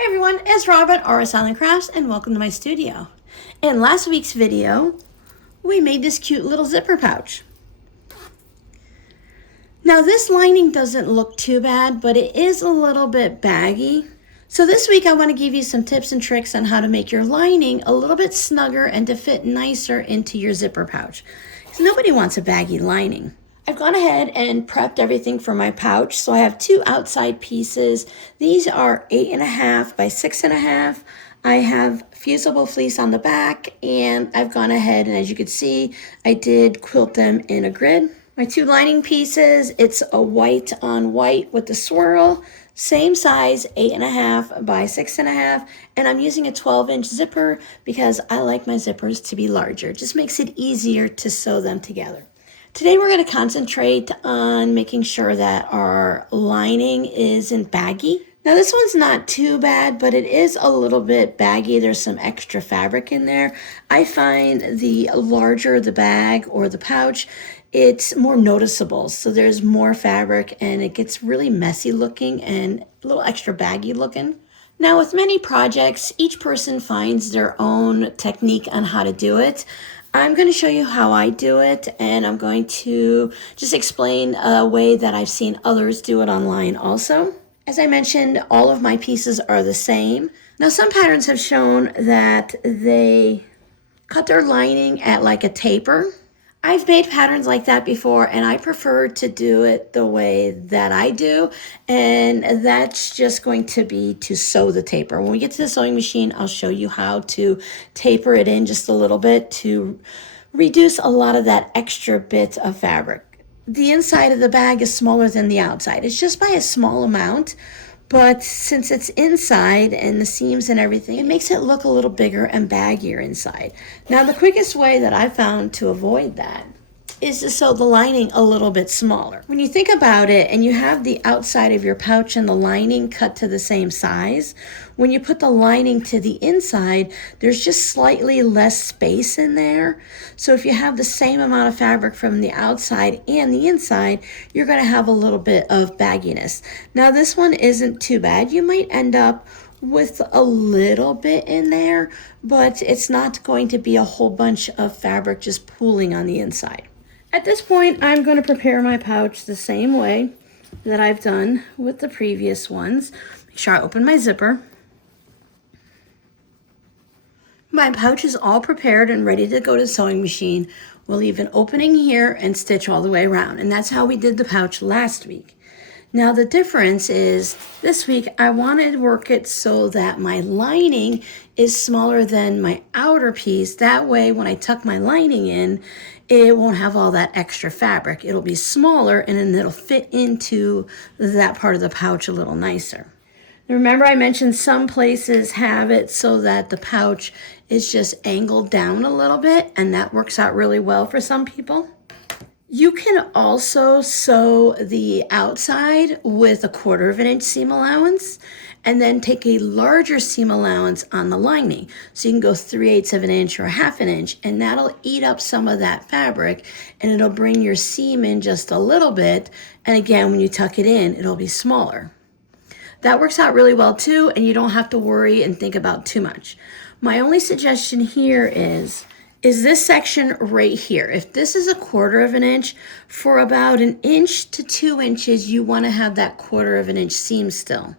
Hey everyone, it's Robin, RS Island Crafts, and welcome to my studio. In last week's video, we made this cute little zipper pouch. Now this lining doesn't look too bad, but it is a little bit baggy. So this week I want to give you some tips and tricks on how to make your lining a little bit snugger and to fit nicer into your zipper pouch. Because nobody wants a baggy lining. I've gone ahead and prepped everything for my pouch. So I have two outside pieces. These are 8.5 by 6.5. I have fusible fleece on the back, and I've gone ahead and, as you can see, I did quilt them in a grid. My two lining pieces, it's a white on white with the swirl, same size, 8.5 by 6.5, and I'm using a 12-inch zipper because I like my zippers to be larger. It just makes it easier to sew them together. Today we're going to concentrate on making sure that our lining isn't baggy. Now this one's not too bad, but it is a little bit baggy. There's some extra fabric in there. I find the larger the bag or the pouch, it's more noticeable. So there's more fabric and it gets really messy looking and a little extra baggy looking. Now with many projects, each person finds their own technique on how to do it. I'm going to show you how I do it, and I'm going to just explain a way that I've seen others do it online also. As I mentioned, all of my pieces are the same. Now some patterns have shown that they cut their lining at like a taper. I've made patterns like that before, and I prefer to do it the way that I do, and that's just going to be to sew the taper. When we get to the sewing machine, I'll show you how to taper it in just a little bit to reduce a lot of that extra bit of fabric. The inside of the bag is smaller than the outside. It's just by a small amount, but since it's inside and the seams and everything, it makes it look a little bigger and baggier inside. Now, the quickest way that I've found to avoid that is to sew the lining a little bit smaller. When you think about it and you have the outside of your pouch and the lining cut to the same size, when you put the lining to the inside, there's just slightly less space in there. So if you have the same amount of fabric from the outside and the inside, you're going to have a little bit of bagginess. Now this one isn't too bad. You might end up with a little bit in there, but it's not going to be a whole bunch of fabric just pooling on the inside. At this point, I'm going to prepare my pouch the same way that I've done with the previous ones. Make sure I open my zipper. My pouch is all prepared and ready to go to the sewing machine. We'll leave an opening here and stitch all the way around. And that's how we did the pouch last week. Now the difference is this week I wanted to work it so that my lining is smaller than my outer piece. That way when I tuck my lining in, it won't have all that extra fabric. It'll be smaller and then it'll fit into that part of the pouch a little nicer. Now remember I mentioned some places have it so that the pouch is just angled down a little bit, and that works out really well for some people. You can also sew the outside with 1/4 inch seam allowance and then take a larger seam allowance on the lining. So you can go 3/8 inch or 1/2 inch, and that'll eat up some of that fabric and it'll bring your seam in just a little bit. And again, when you tuck it in, it'll be smaller. That works out really well too, and you don't have to worry and think about too much. My only suggestion here is this section right here. If this is 1/4 inch, for about 1 inch to 2 inches, you want to have that 1/4 inch seam still.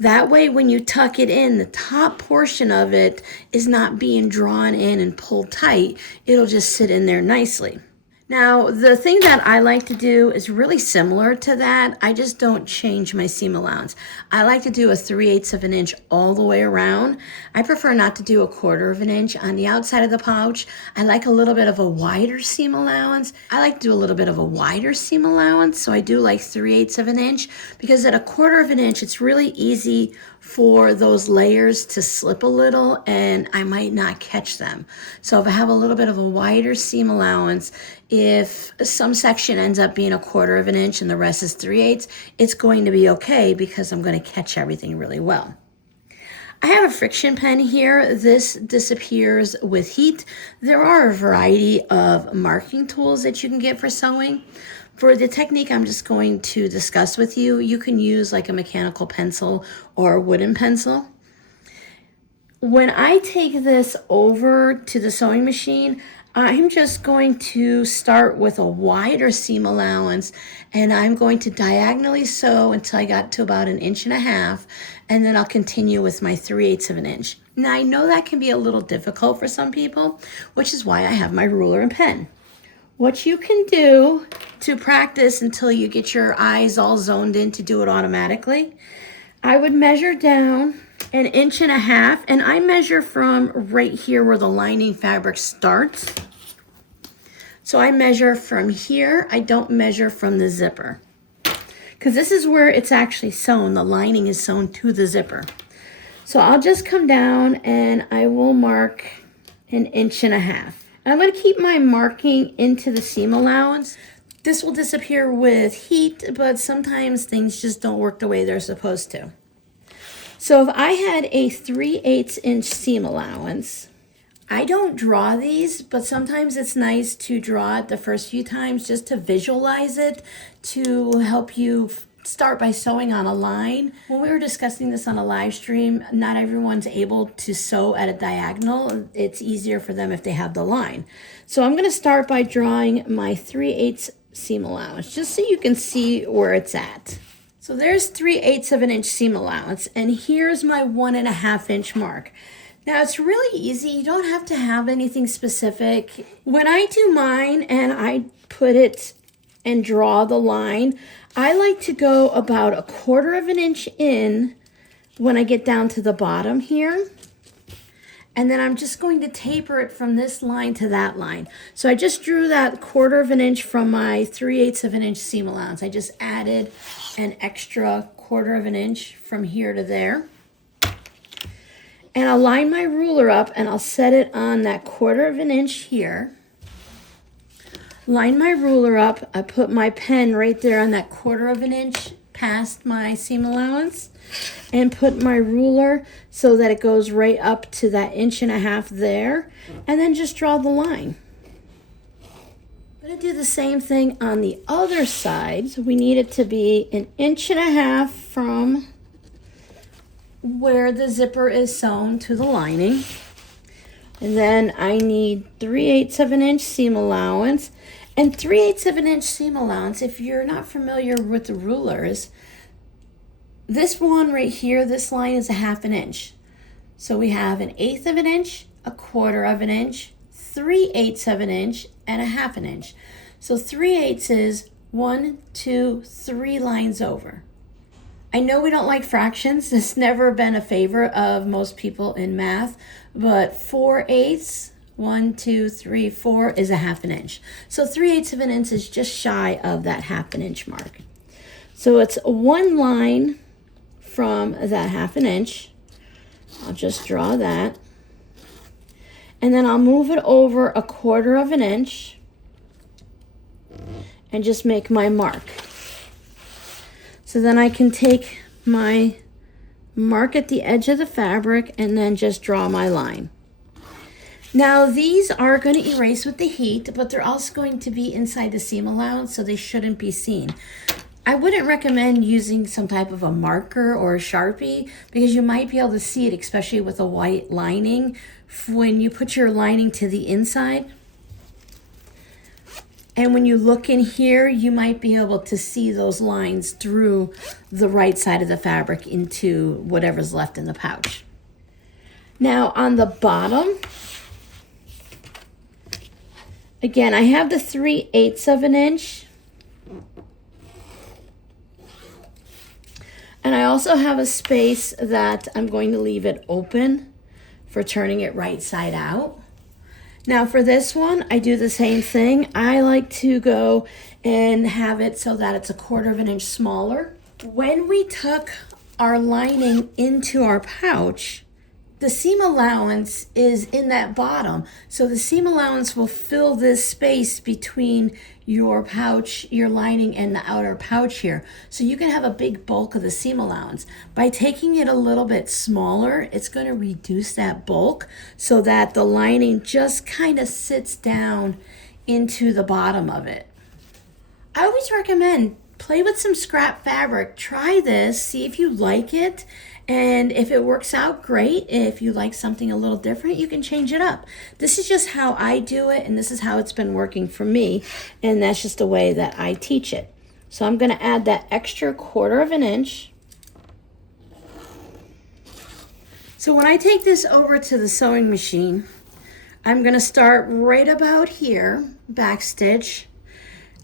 That way, when you tuck it in, the top portion of it is not being drawn in and pulled tight. It'll just sit in there nicely. Now, the thing that I like to do is really similar to that. I just don't change my seam allowance. I like to do a 3/8 inch all the way around. I prefer not to do 1/4 inch on the outside of the pouch. I like a little bit of a wider seam allowance. I like to do a little bit of a wider seam allowance, so I do like 3/8 inch, because at 1/4 inch, it's really easy for those layers to slip a little and I might not catch them. So if I have a little bit of a wider seam allowance, if some section ends up being 1/4 inch and the rest is 3/8, it's going to be okay because I'm going to catch everything really well. I have a friction pen here. This disappears with heat. There are a variety of marking tools that you can get for sewing, For the technique I'm just going to discuss with you, you can use like a mechanical pencil or a wooden pencil. When I take this over to the sewing machine, I'm just going to start with a wider seam allowance, and I'm going to diagonally sew until I got to about 1.5 inches, and then I'll continue with my 3/8 of an inch. Now I know that can be a little difficult for some people, which is why I have my ruler and pen. What you can do to practice until you get your eyes all zoned in to do it automatically, I would measure down 1.5 inches, and I measure from right here where the lining fabric starts. So I measure from here. I don't measure from the zipper, because this is where it's actually sewn. The lining is sewn to the zipper. So I'll just come down and I will mark 1.5 inches. And I'm going to keep my marking into the seam allowance. This will disappear with heat, but sometimes things just don't work the way they're supposed to. So if I had a 3/8 inch seam allowance, I don't draw these, but sometimes it's nice to draw it the first few times just to visualize it, to help you start by sewing on a line. When we were discussing this on a live stream, not everyone's able to sew at a diagonal. It's easier for them if they have the line. So I'm going to start by drawing my 3/8 seam allowance, just so you can see where it's at. So there's 3/8 of an inch seam allowance, and here's my 1.5 inch mark. Now it's really easy. You don't have to have anything specific. When I do mine and I put it and draw the line, I like to go about 1/4 of an inch in when I get down to the bottom here. And then I'm just going to taper it from this line to that line. So I just drew that 1/4 of an inch from my 3/8 of an inch seam allowance. I just added an extra 1/4 of an inch from here to there. And I'll line my ruler up and I'll set it on that 1/4 of an inch here. Line my ruler up. I put my pen right there on that 1/4 of an inch past my seam allowance, and put my ruler so that it goes right up to that 1.5 inches there, and then just draw the line. I'm going to do the same thing on the other side. So we need it to be 1.5 inches from where the zipper is sewn to the lining. And then I need 3/8 of an inch seam allowance. And 3/8 of an inch seam allowance, if you're not familiar with the rulers, this one right here, this line is 1/2 inch. So we have 1/8 of an inch, 1/4 of an inch, 3/8 of an inch, and 1/2 inch. So 3/8 is 1, 2, 3 lines over. I know we don't like fractions. It's never been a favorite of most people in math, but 4/8, 1, 2, 3, 4 is 1/2 inch. So 3/8 of an inch is just shy of that 1/2 inch mark. So it's one line from that 1/2 inch. I'll just draw that. And then I'll move it over 1/4 of an inch and just make my mark. So then I can take my mark at the edge of the fabric and then just draw my line. Now these are going to erase with the heat, but they're also going to be inside the seam allowance, so they shouldn't be seen. I wouldn't recommend using some type of a marker or a Sharpie, because you might be able to see it, especially with a white lining, when you put your lining to the inside. And when you look in here, you might be able to see those lines through the right side of the fabric into whatever's left in the pouch. Now on the bottom, again, I have the 3/8 of an inch. And I also have a space that I'm going to leave it open for turning it right side out. Now for this one, I do the same thing. I like to go and have it so that it's 1/4 of an inch smaller. When we tuck our lining into our pouch, the seam allowance is in that bottom. So the seam allowance will fill this space between your pouch, your lining, and the outer pouch here. So you can have a big bulk of the seam allowance. By taking it a little bit smaller, it's going to reduce that bulk so that the lining just kind of sits down into the bottom of it. I always recommend play with some scrap fabric. Try this, see if you like it. And if it works out, great. If you like something a little different, you can change it up. This is just how I do it, and this is how it's been working for me. And that's just the way that I teach it. So I'm gonna add that extra 1/4 of an inch. So when I take this over to the sewing machine, I'm gonna start right about here, back stitch,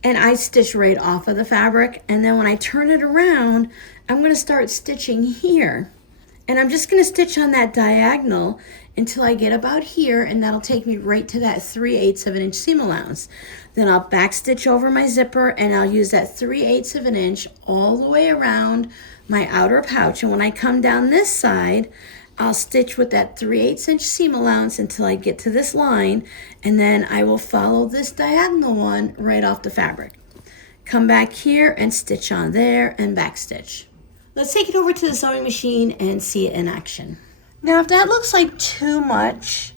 and I stitch right off of the fabric. And then when I turn it around, I'm gonna start stitching here. And I'm just gonna stitch on that diagonal until I get about here, and that'll take me right to that 3/8 of an inch seam allowance. Then I'll back stitch over my zipper, and I'll use that 3/8 of an inch all the way around my outer pouch. And when I come down this side, I'll stitch with that 3/8 inch seam allowance until I get to this line, and then I will follow this diagonal one right off the fabric. Come back here and stitch on there and back stitch. Let's take it over to the sewing machine and see it in action. Now, if that looks like too much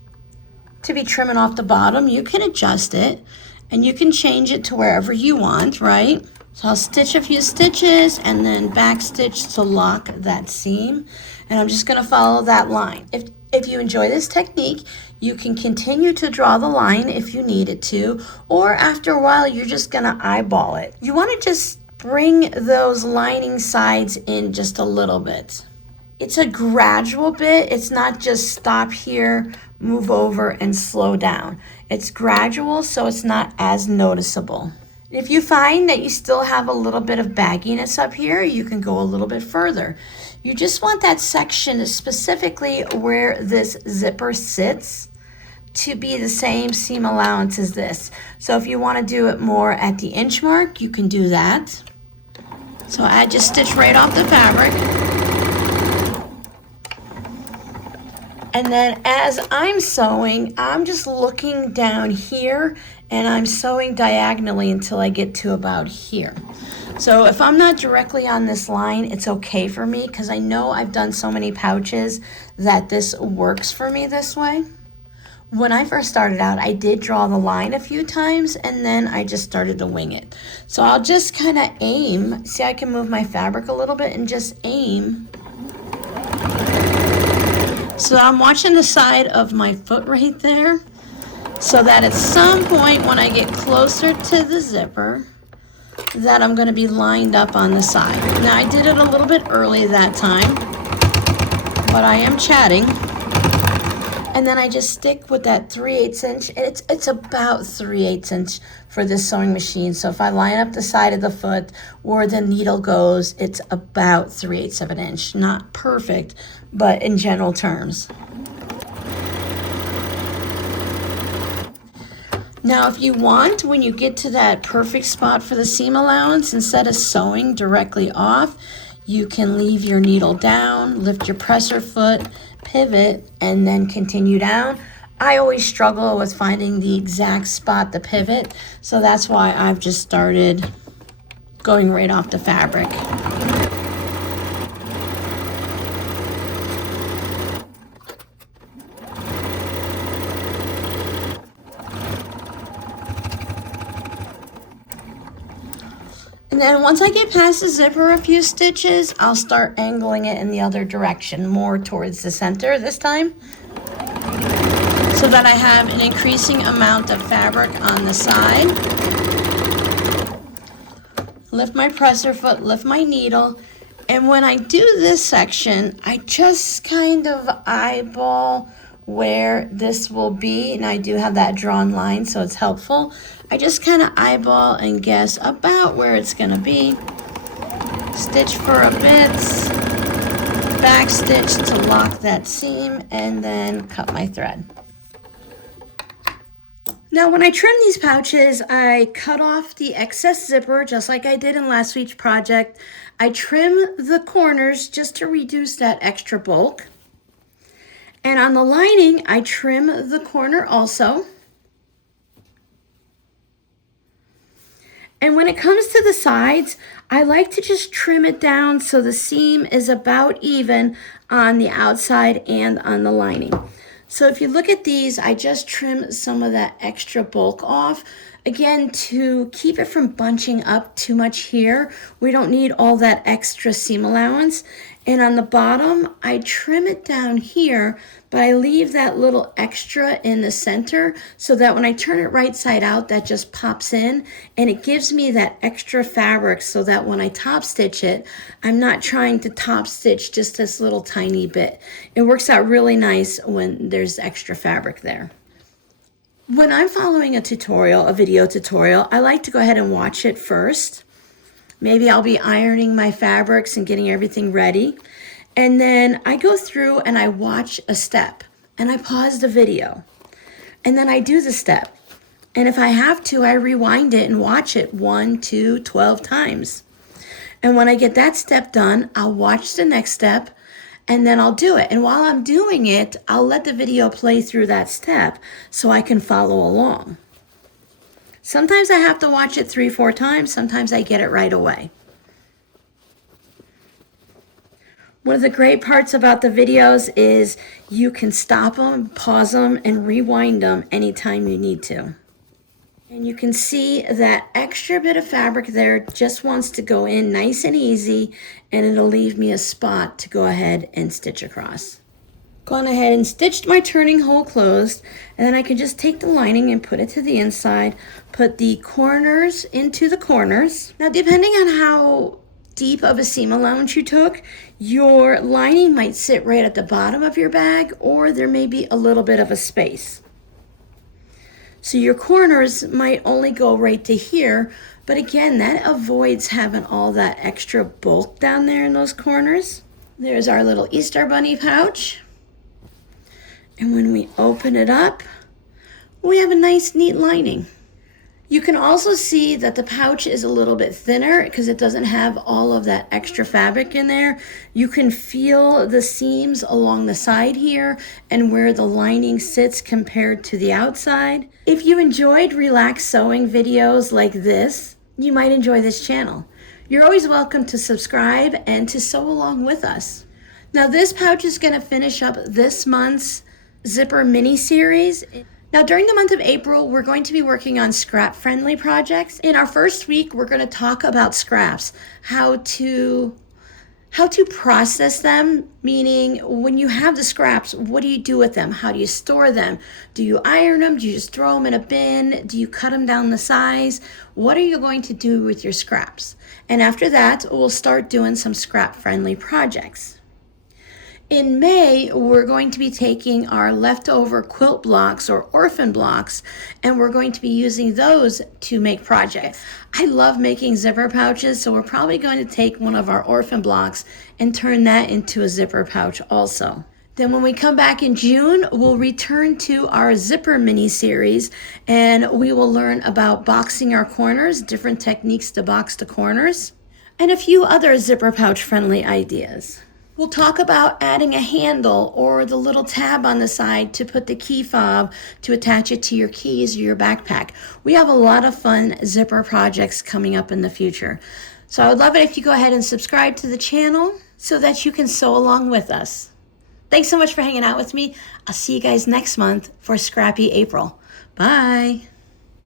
to be trimming off the bottom, you can adjust it and you can change it to wherever you want, right? So I'll stitch a few stitches and then back stitch to lock that seam. And I'm just gonna follow that line. If you enjoy this technique, you can continue to draw the line if you need it to, or after a while, you're just gonna eyeball it. You wanna just bring those lining sides in just a little bit. It's a gradual bit. It's not just stop here, move over, and slow down. It's gradual, so it's not as noticeable. If you find that you still have a little bit of bagginess up here, you can go a little bit further. You just want that section, specifically where this zipper sits, to be the same seam allowance as this. So if you want to do it more at the inch mark, you can do that. So I just stitch right off the fabric. And then as I'm sewing, I'm just looking down here and I'm sewing diagonally until I get to about here. So if I'm not directly on this line, it's okay for me because I know I've done so many pouches that this works for me this way. When I first started out, I did draw the line a few times and then I just started to wing it. So I'll just kind of aim. See, I can move my fabric a little bit and just aim. So I'm watching the side of my foot right there, so that at some point when I get closer to the zipper, that I'm going to be lined up on the side. Now I did it a little bit early that time, but I am chatting. And then I just stick with that 3/8 inch. It's about 3/8 inch for this sewing machine. So if I line up the side of the foot where the needle goes, it's about 3/8 of an inch. Not perfect, but in general terms. Now, if you want, when you get to that perfect spot for the seam allowance, instead of sewing directly off, you can leave your needle down, lift your presser foot, pivot, and then continue down. I always struggle with finding the exact spot to pivot, so that's why I've just started going right off the fabric. And then once I get past the zipper a few stitches, I'll start angling it in the other direction, more towards the center this time, so that I have an increasing amount of fabric on the side. Lift my presser foot, lift my needle, and when I do this section, I just kind of eyeball where this will be, and I do have that drawn line, so it's helpful. I just kind of eyeball and guess about where it's going to be. Stitch for a bit, back stitch to lock that seam, and then cut my thread. Now when I trim these pouches, I cut off the excess zipper just like I did in last week's project. I trim the corners just to reduce that extra bulk. And on the lining, I trim the corner also. And when it comes to the sides, I like to just trim it down so the seam is about even on the outside and on the lining. So if you look at these, I just trimmed some of that extra bulk off. Again, to keep it from bunching up too much here, we don't need all that extra seam allowance. And on the bottom, I trim it down here, but I leave that little extra in the center so that when I turn it right side out, that just pops in and it gives me that extra fabric so that when I top stitch it, I'm not trying to top stitch just this little tiny bit. It works out really nice when there's extra fabric there. When I'm following a tutorial, a video tutorial, I like to go ahead and watch it first. Maybe I'll be ironing my fabrics and getting everything ready. And then I go through and I watch a step and I pause the video. And then I do the step. And if I have to, I rewind it and watch it 1, 2, 12 times. And when I get that step done, I'll watch the next step and then I'll do it. And while I'm doing it, I'll let the video play through that step so I can follow along. Sometimes I have to watch it 3, 4 times. Sometimes I get it right away. One of the great parts about the videos is you can stop them, pause them, and rewind them anytime you need to. And you can see that extra bit of fabric there just wants to go in nice and easy, and it'll leave me a spot to go ahead and stitch across. Gone ahead and stitched my turning hole closed, and then I can just take the lining and put it to the inside, put the corners into the corners. Now, depending on how deep of a seam allowance you took, your lining might sit right at the bottom of your bag, or there may be a little bit of a space. So your corners might only go right to here, but again, that avoids having all that extra bulk down there in those corners. There's our little Easter Bunny pouch. And when we open it up, we have a nice, neat lining. You can also see that the pouch is a little bit thinner because it doesn't have all of that extra fabric in there. You can feel the seams along the side here and where the lining sits compared to the outside. If you enjoyed relaxed sewing videos like this, you might enjoy this channel. You're always welcome to subscribe and to sew along with us. Now this pouch is going to finish up this month's zipper mini series. Now during the month of April, we're going to be working on scrap friendly projects. In our first week, we're going to talk about scraps, how to process them, meaning when you have the scraps, what do you do with them? How do you store them? Do you iron them? Do you just throw them in a bin? Do you cut them down the size? What are you going to do with your scraps? And after that, we'll start doing some scrap friendly projects. In May, we're going to be taking our leftover quilt blocks or orphan blocks, and we're going to be using those to make projects. I love making zipper pouches, so we're probably going to take one of our orphan blocks and turn that into a zipper pouch also. Then when we come back in June, we'll return to our zipper mini series, and we will learn about boxing our corners, different techniques to box the corners, and a few other zipper pouch friendly ideas. We'll talk about adding a handle or the little tab on the side to put the key fob to attach it to your keys or your backpack. We have a lot of fun zipper projects coming up in the future. So I would love it if you go ahead and subscribe to the channel so that you can sew along with us. Thanks so much for hanging out with me. I'll see you guys next month for Scrappy April. Bye.